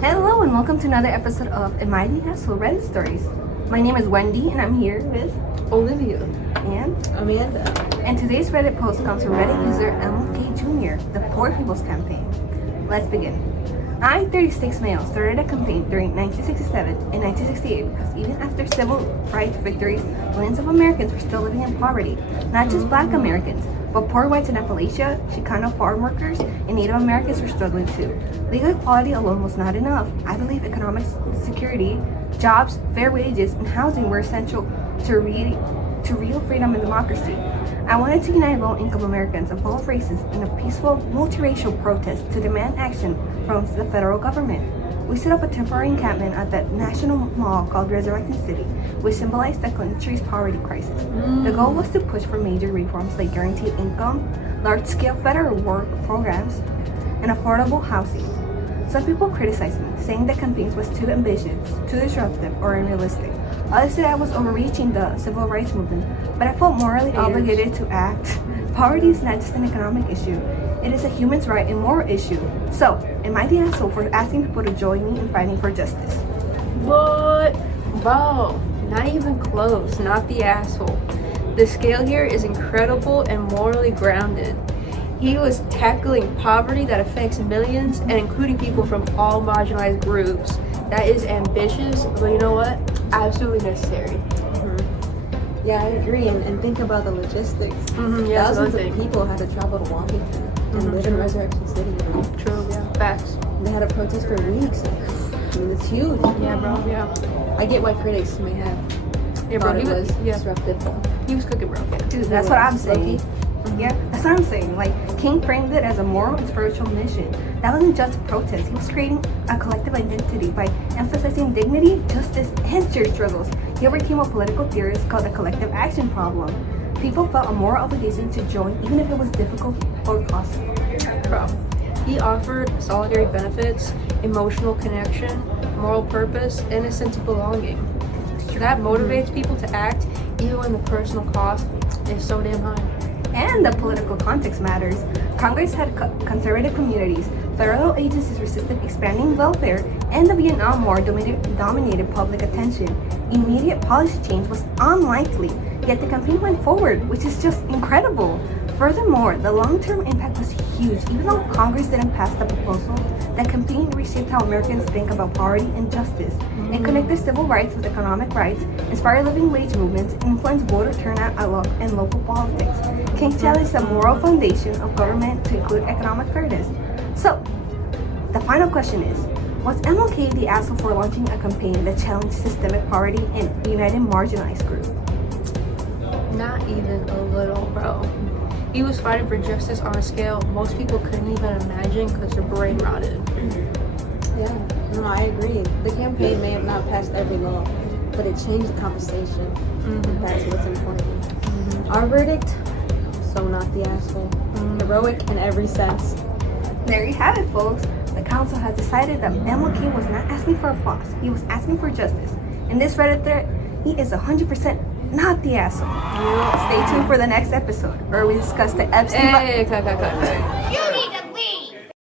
Hello and welcome to another episode of Am I the Asshole Reddit Stories. My name is Wendy and I'm here with Olivia and Amanda. And today's Reddit post comes from Reddit user MLK Jr., the Poor People's Campaign. Let's begin. I, 36 male, started a campaign during 1967 and 1968 because even after civil rights victories, millions of Americans were still living in poverty. Not just Black Americans, but poor whites in Appalachia, Chicano farm workers, and Native Americans were struggling too. Legal equality alone was not enough. I believe economic security, jobs, fair wages, and housing were essential to real freedom and democracy. I wanted to unite low-income Americans of all races in a peaceful, multiracial protest to demand action from the federal government. We set up a temporary encampment at the National Mall called Resurrecting City, which symbolized the country's poverty crisis. The goal was to push for major reforms like guaranteed income, large-scale federal work programs, and affordable housing. Some people criticized me, saying the campaign was too ambitious, too disruptive, or unrealistic. Others said I was overreaching the civil rights movement, but I felt morally obligated to act. Poverty is not just an economic issue, it is a human rights and moral issue. So, am I the asshole for asking people to join me in fighting for justice? What? Bro, not even close. Not the asshole. The scale here is incredible and morally grounded. He was tackling poverty that affects millions and including people from all marginalized groups. That is ambitious, but you know what? Absolutely necessary. Yeah, I agree. And think about the logistics. Yeah, Thousands of people had to travel to Washington and live in Resurrection City. True, yeah. Facts. They had to protest for weeks. I mean, it's huge. Yeah, bro, yeah. I get why critics may have Yeah, bro, thought it was yeah. disruptive. He was cooking, bro. Yeah. Dude, that's what I'm saying. Low-key. Yeah, that's what I'm saying. Like, King framed it as a moral and spiritual mission. That wasn't just a protest. He was creating a collective identity by emphasizing dignity, justice, and shared struggles. He overcame what political theorists call the collective action problem. People felt a moral obligation to join, even if it was difficult or costly. Bro, he offered solidarity benefits, emotional connection, moral purpose, and a sense of belonging. That motivates people to act even when the personal cost is so damn high. And the political context matters. Congress had conservative communities, federal agencies resisted expanding welfare, and the Vietnam War dominated public attention. Immediate policy change was unlikely, yet the campaign went forward, which is just incredible. Furthermore, the long-term impact was huge. Even though Congress didn't pass the proposal, the campaign reshaped how Americans think about poverty and justice. It connected civil rights with economic rights, inspired living wage movements, and influenced voter turnout and local politics. King challenged the moral foundation of government to include economic fairness. So, the final question is, was MLK the asshole for launching a campaign that challenged systemic poverty and united marginalized groups? Not even a little, bro. He was fighting for justice on a scale most people couldn't even imagine because they're brain rotted. Yeah, no, I agree. The campaign may have not passed every law, but it changed the conversation. That's what's important. Our verdict, so not the asshole. Heroic in every sense. There you have it, folks. The council has decided that MLK was not asking for applause. He was asking for justice. In this Reddit thread, he is 100% not the asshole. Stay tuned for the next episode where we discuss the Epstein. Hey, cut.